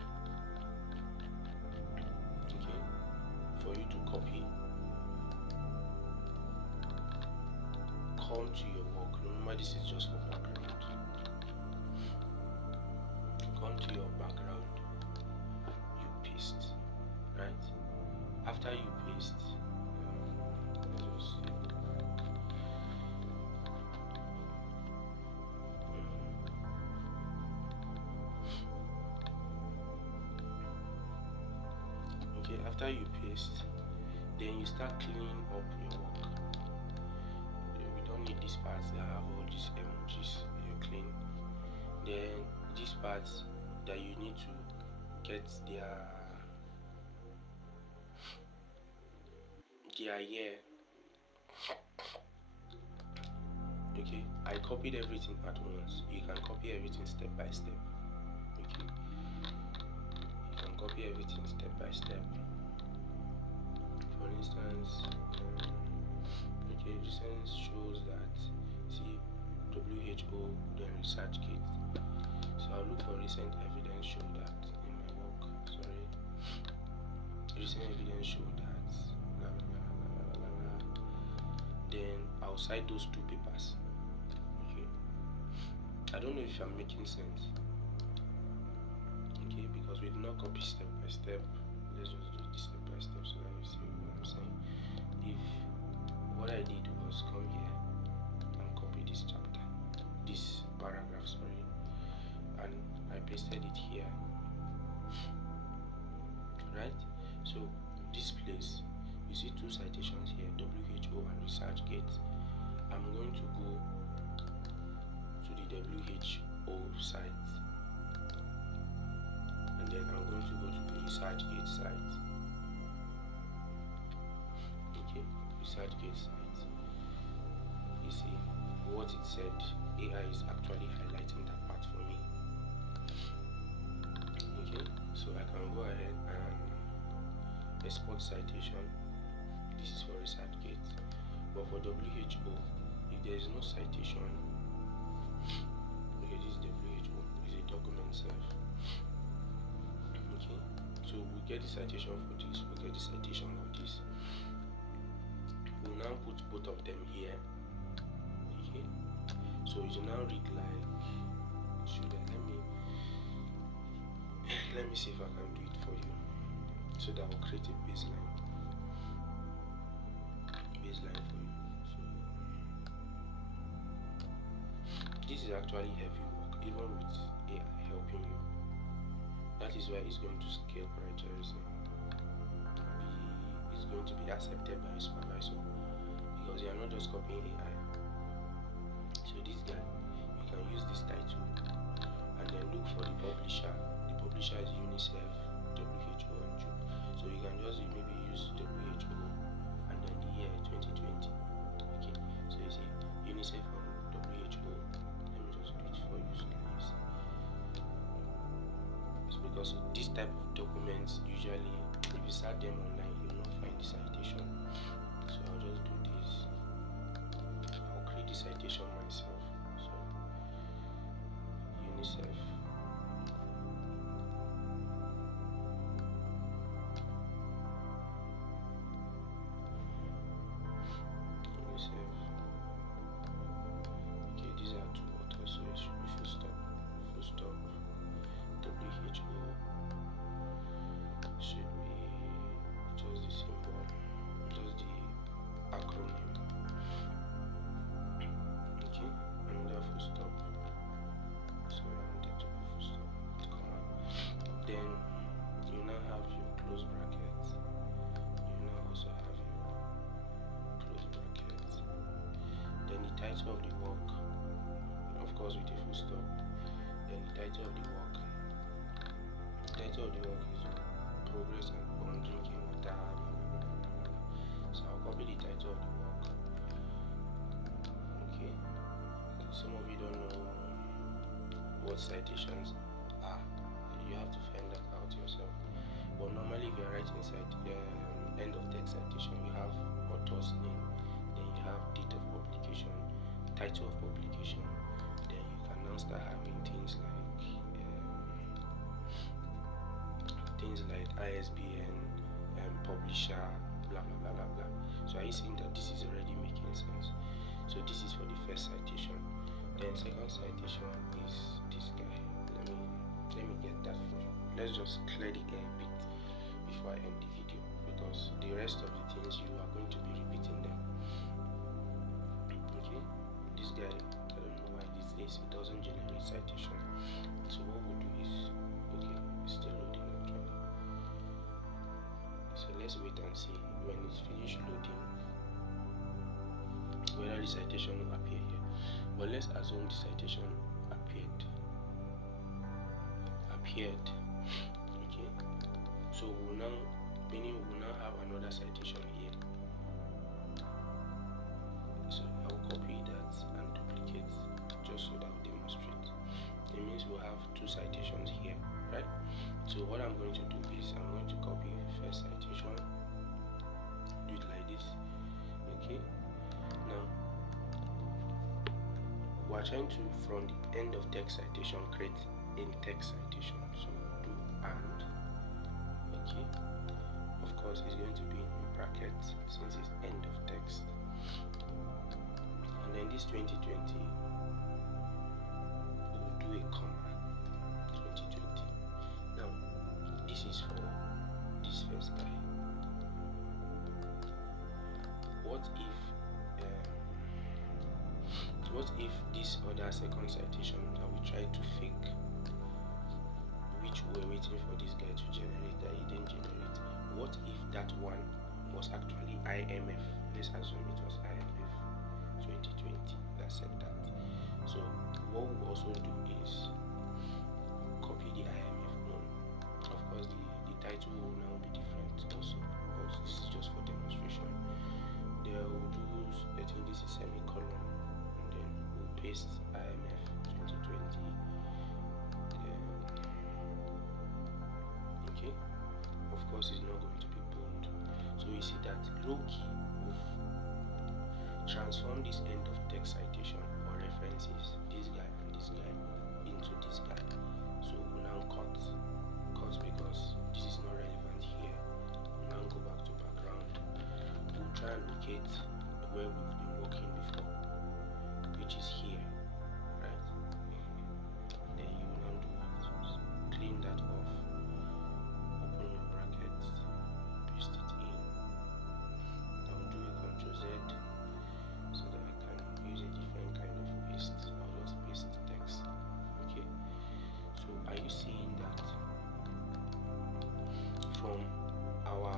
okay, for you to copy, come to your work. Remember, this is just for background. Come to your background, you paste, right? After you paste, let's just see. Okay, after you paste, then you start cleaning up your work. We don't need these parts that have all these emojis. You clean. Then these parts that you need to get their year. Okay, I copied everything at once. You can copy everything step by step. Okay, you can copy everything step by step. For instance, okay, recent shows that, see, WHO, then ResearchGate. So I'll look for recent evidence show that in my work. Sorry, recent evidence show that blah, blah, blah, blah, blah, blah, blah. Then I'll cite those two papers. Okay, I don't know if I'm making sense. Okay, because we did not copy step by step. Let's just do this step by step so that you see what I'm saying. If what I did was come here and copy this chapter, this paragraph, sorry, and I pasted it here, right? So this place, you see two citations here, WHO and ResearchGate. I'm going to go to the WHO site, and then I'm going to go to the ResearchGate site. Okay, ResearchGate site, you see what it said. AI is actually highlighting that part for me. Okay, so I can go ahead and export citation. This is for ResearchGate, but for WHO, if there is no citation, okay, this is WHO, is a document self. Okay, so we get the citation for this, we get the citation for this. We'll now put both of them here. Okay, so it will now read like, let me see if I can do it for you, so that will create a baseline for you. So this is actually heavy work, even with AI helping you. That is why it's going to scale plagiarism. It's going to be accepted by a supervisor, because you are not just copying AI. So this guy, you can use this title and then look for the publisher. The publisher is UNICEF, WHO, and JUP. So you can just maybe use WHO and then the year 2020. Okay, so you see UNICEF and WHO. Let me just do it for you so that you see. It's because this type of documents, usually if you search them online, you will not find the citation. So I'll just do this. I'll create the citation myself. So UNICEF. Okay, these are two authors, so it should be full stop. WHO should be just the symbol, just the acronym. Okay, another full stop. So I wanted to full stop, comma. Then you now have your close brackets. You now also have your close brackets. Then the title of the work, of course with a full stop. Then the title of the work. The title of the work is Progress on Drinking Water. So I'll copy the title of the work. Okay. Some of you don't know what citations are. You have to find that out yourself. But normally, if you are writing end of text citation, you have author's name, then you have date of publication, title of publication. Then you can now start having things like ISBN, publisher, blah blah blah blah blah. So are you seeing that this is already making sense? So this is for the first citation. Then second citation is this guy. Let me get that for you. Let's just clear the air a bit before I end the video, because the rest of the things you are going to be repeating them. Okay, this guy, I don't know why these days it doesn't generate citation. So what we'll do is, okay, it's still loading actually. So let's wait and see when it's finished loading whether the citation will appear here. But let's assume the citation appeared. Okay, so we'll now have another citation here. So I'll copy that and duplicate just so that I'll demonstrate. It means we'll have two citations here, right? So what I'm going to do is I'm going to copy first citation, do it like this. Okay, now we're trying to, from the end of text citation, create in text citation. So do and, okay, of course it's going to be in brackets since it's end of text. And then this 2020, we'll do a comma. 2020. Now this is for this first guy. What if this other second citation that we tried to fake, which we're waiting for this guy to generate, that he didn't generate, what if that one was actually IMF? Let's assume it was IMF 2020 that said that. So what we'll also do is copy the IMF one. Of course the title will now be different also, but this is just for demonstration. The paste IMF 2020. Okay, of course it's not going to be bold. So you see that low key will transform this end of text citation or references, this guy and this guy, into this guy. So we now cut because this is not relevant here. We now go back to background. We'll try and locate where we've been working before, which is here, right? Then you will now do it. Clean that off, open your brackets, paste it in. I'll do a Ctrl Z so that I can use a different kind of paste. I'll just paste text. Okay. So are you seeing that from our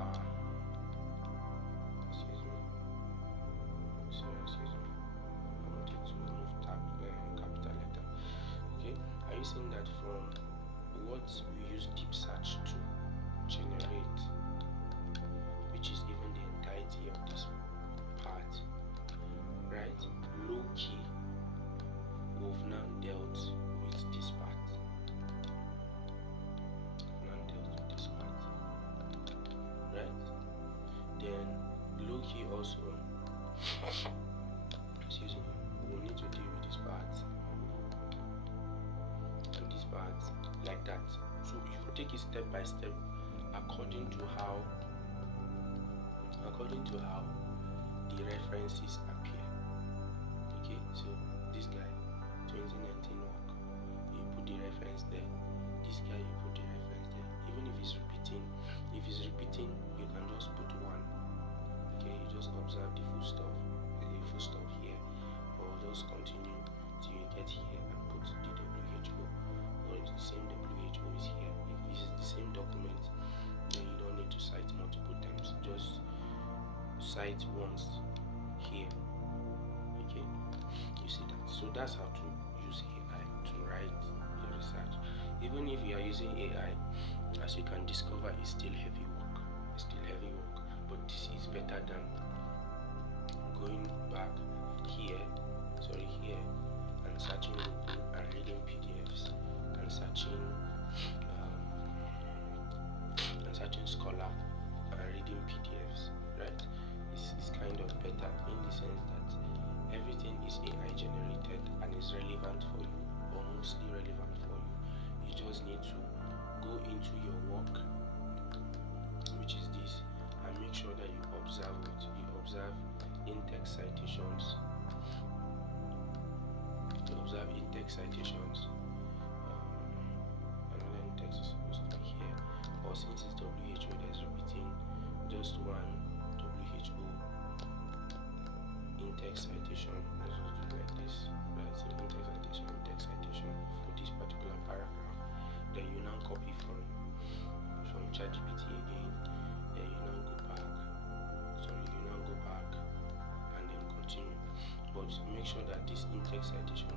excuse me, I wanted to remove capital letter. Okay, are you seeing that from what we use deep search to generate, which is even the entirety of this part, right? Low key, we've now dealt with this part. Right? Then low key also excuse me, we'll need to deal with this part and this part like that. So you take it step by step according to how the references appear. Okay, so this guy 2019 work, you put the reference there. This guy, you put the reference there. Even if it's repeating, you can just put one. Okay, you just observe the full stop here, or just continue till you get here and put the WHO, or if the same WHO is here. If this is the same document, then you don't need to cite multiple times. Just cite once here. Okay, you see that. So that's how to use AI to write your research. Even if you are using AI, as you can discover, it's still heavy work. But this is better than going back here and searching Google and reading PDFs and searching Scholar and reading PDFs, right? It's kind of better in the sense that everything is AI generated and is relevant for you, or mostly relevant for you. You just need to go into your work, which is this, and make sure that you observe it. You observe in-text citations. Another in-text is supposed to be here. Or since it's WHO that's repeating, just one WHO in-text citation. Let's just do like this. Right? So in-text citation for this particular paragraph. Then you now copy from ChatGPT again. Then you now go back and then continue. But make sure that this in-text citation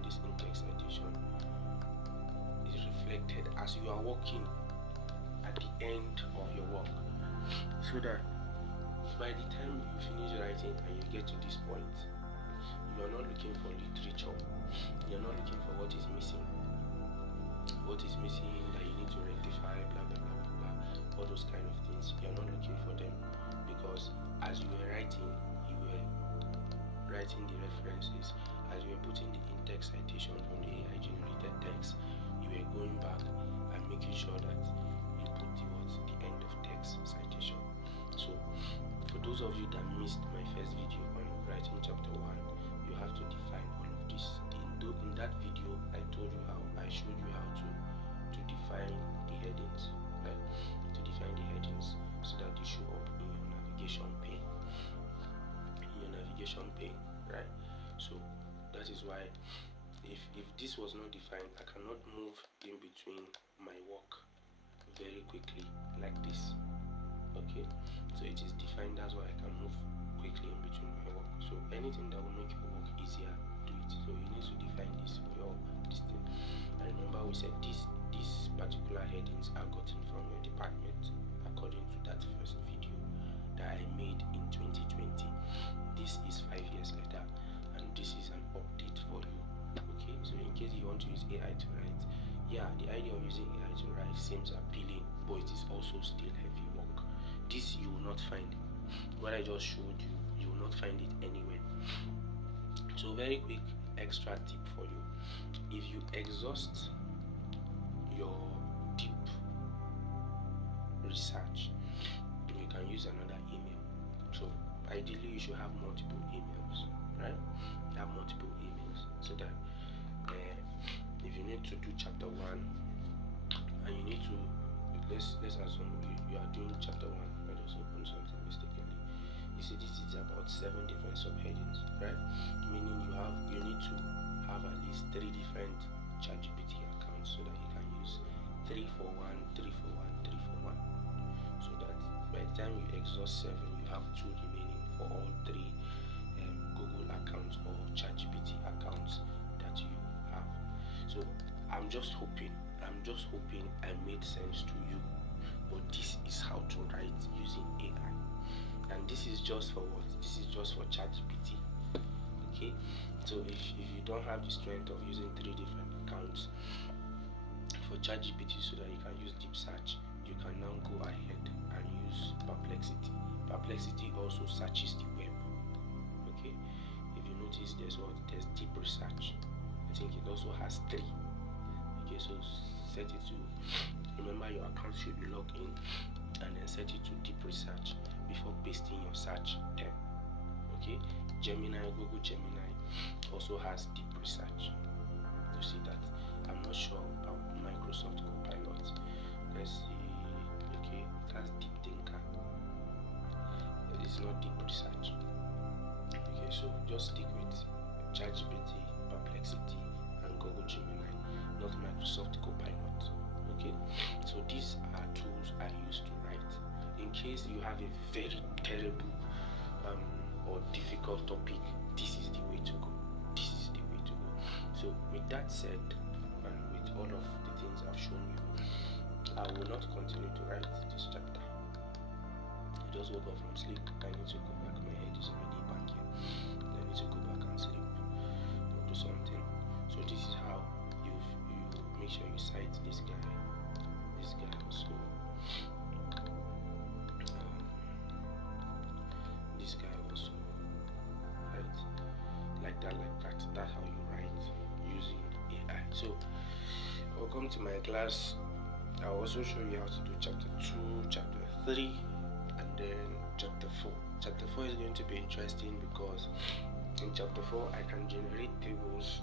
is reflected as you are working at the end of your work, so that by the time you finish writing and you get to this point, you are not looking for literature, you are not looking for what is missing that you need to rectify, blah blah blah blah blah, all those kind of things. You are not looking for them, because as you were writing the references, as you were putting the in-text citation from the AI generated text, you were going back and making sure that you put the end of text citation. So for those of you that missed my first video on writing chapter 1, you have to define all of this. In that video, I showed you how to define the headings, right? To define the headings so that they show up in your navigation pane. Right? So that is why if this was not defined, I cannot move in between my work very quickly like this. Okay, so it is defined, that's why I can move quickly in between my work. So anything that will make your work easier, do it. So you need to define this for your this thing. And remember, we said these particular headings are gotten from your department according to that first video that I made in 2020. This is 5 years later, and this is an update for you. want to use AI to write, yeah, the idea of using AI to write seems appealing, but it is also still heavy work. This you will not find. What I just showed you, you will not find it anywhere. So very quick extra tip for you. If you exhaust your deep research, you can use another email. So ideally you should have multiple emails, right? Have multiple emails so that if you need to do chapter 1 and you need to, let's assume you are doing chapter 1. I just opened something mistakenly. You see, this is about 7 different subheadings, right? Meaning you need to have at least 3 different ChatGPT accounts so that you can use 3 for 1, 3 for 1, 3 for 1. So that by the time you exhaust 7, you have 2 remaining for all 3 Google accounts or ChatGPT accounts that you have. So I'm just hoping I made sense to you. But this is how to write using AI. And this is just for what? This is just for ChatGPT. Okay? So if you don't have the strength of using 3 different accounts for ChatGPT so that you can use deep search, you can now go ahead and use Perplexity. Perplexity also searches the web. Okay? If you notice, there's deep research. I think it also has 3. Okay, so set it to, remember your account should be logged in, and then set it to deep research before pasting your search term. Okay, Google Gemini also has deep research. You see that? I'm not sure about Microsoft Copilot. Let's see. Okay, it has deep thinker. It's not deep research. Okay, so just stick with ChatGPT, Perplexity, and Google Gemini, not Microsoft Copilot. Okay, so these are tools I use to write. In case you have a very terrible or difficult topic, this is the way to go. This is the way to go. So with that said, and with all of the things I've shown you, I will not continue to write this chapter. I just woke up from sleep. I need to go back. My head is already back here. I need to go back and sleep or do something. So this is how you make sure you cite this guy. This guy also. This guy also. Right? Like that. That's how you write using AI. So welcome to my class. I'll also show you how to do chapter 2, chapter 3, and then chapter 4. Chapter 4 is going to be interesting because in chapter 4 I can generate tables.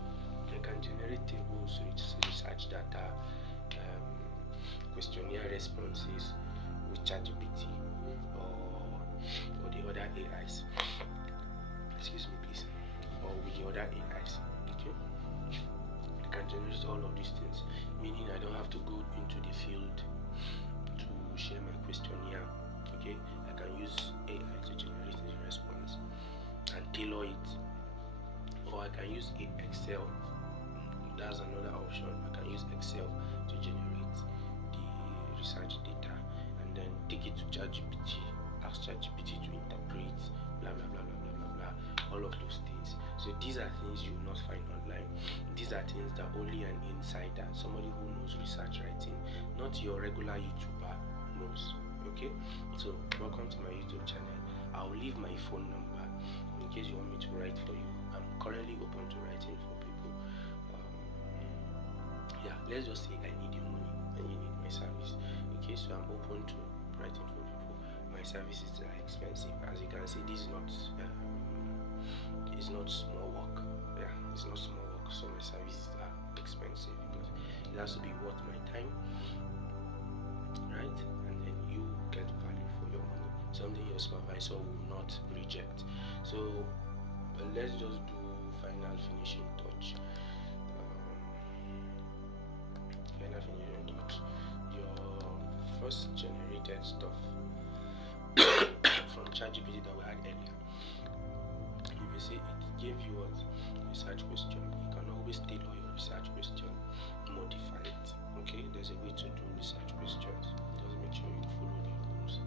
Research data, questionnaire responses with ChatGPT or the other AIs. Excuse me, please. Or with the other AIs. Okay. I can generate all of these things, meaning I don't have to go into the field to share my questionnaire. Okay, I can use AI to generate the response and tailor it, or I can use Excel. That's another option. I can use Excel to generate the research data and then take it to ChatGPT, ask ChatGPT to interpret, blah blah blah blah blah blah blah, all of those things. So these are things you will not find online. These are things that only an insider, somebody who knows research writing, not your regular YouTuber, knows. Okay, so welcome to my YouTube channel. I'll leave my phone number in case you want me to write for you. I'm currently open to writing for people. Yeah, let's just say I need your money and you need my service. Okay, so I'm open to writing for people. My services are expensive. As you can see, this is not it's not small work. Yeah, it's not small work. So my services are expensive because it has to be worth my time, right? And then you get value for your money, something your supervisor will not reject. So let's just do final finishing touch. Your first generated stuff from ChatGPT that we had earlier. If you see it gave you what research question, you can always tailor your research question, modify it. Okay, there's a way to do research questions. Just make sure you follow the rules.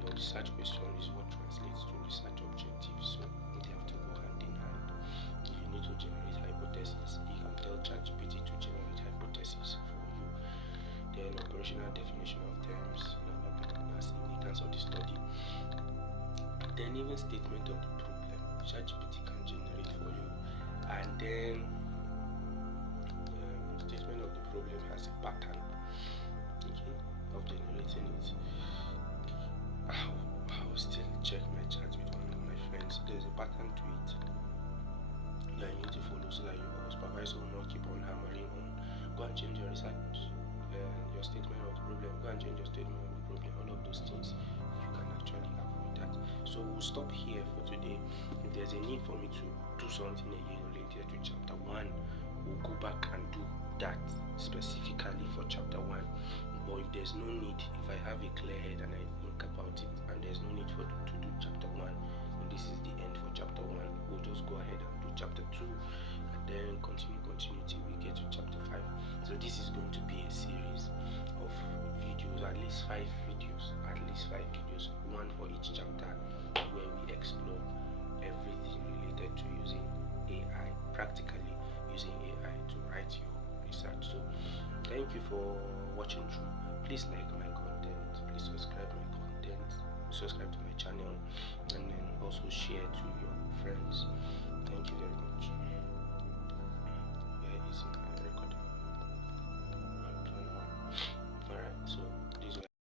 Your research question is what translates to research objectives, so they have to go hand in hand. If you need to generate hypothesis, you can tell ChatGPT then even statement of the problem, ChatGPT can generate for you. And then statement of the problem has a pattern, okay, of generating it. I'll still check my chat with one of my friends. There's a pattern to it that you need to follow so that your supervisor will not keep on hammering on. Go and change your research, your statement of the problem. Go and change your statement of the problem. All of those things, you can actually avoid that. So we'll stop here for today. If there's a need for me to do something again related to chapter 1, we'll go back and do that specifically for chapter 1. But if there's no need, if I have a clear head and I think about it, and there's no need to do chapter 1, and this is the end for chapter 1, we'll just go ahead and do chapter 2, and then continue till we get to chapter 5. So this is going to be a series of videos, at least 5 videos, one for each chapter, where we explore everything related to using AI, practically using AI to write your research. So thank you for watching through. Please like my content, please subscribe to my channel, and then also share to your friends. Thank you.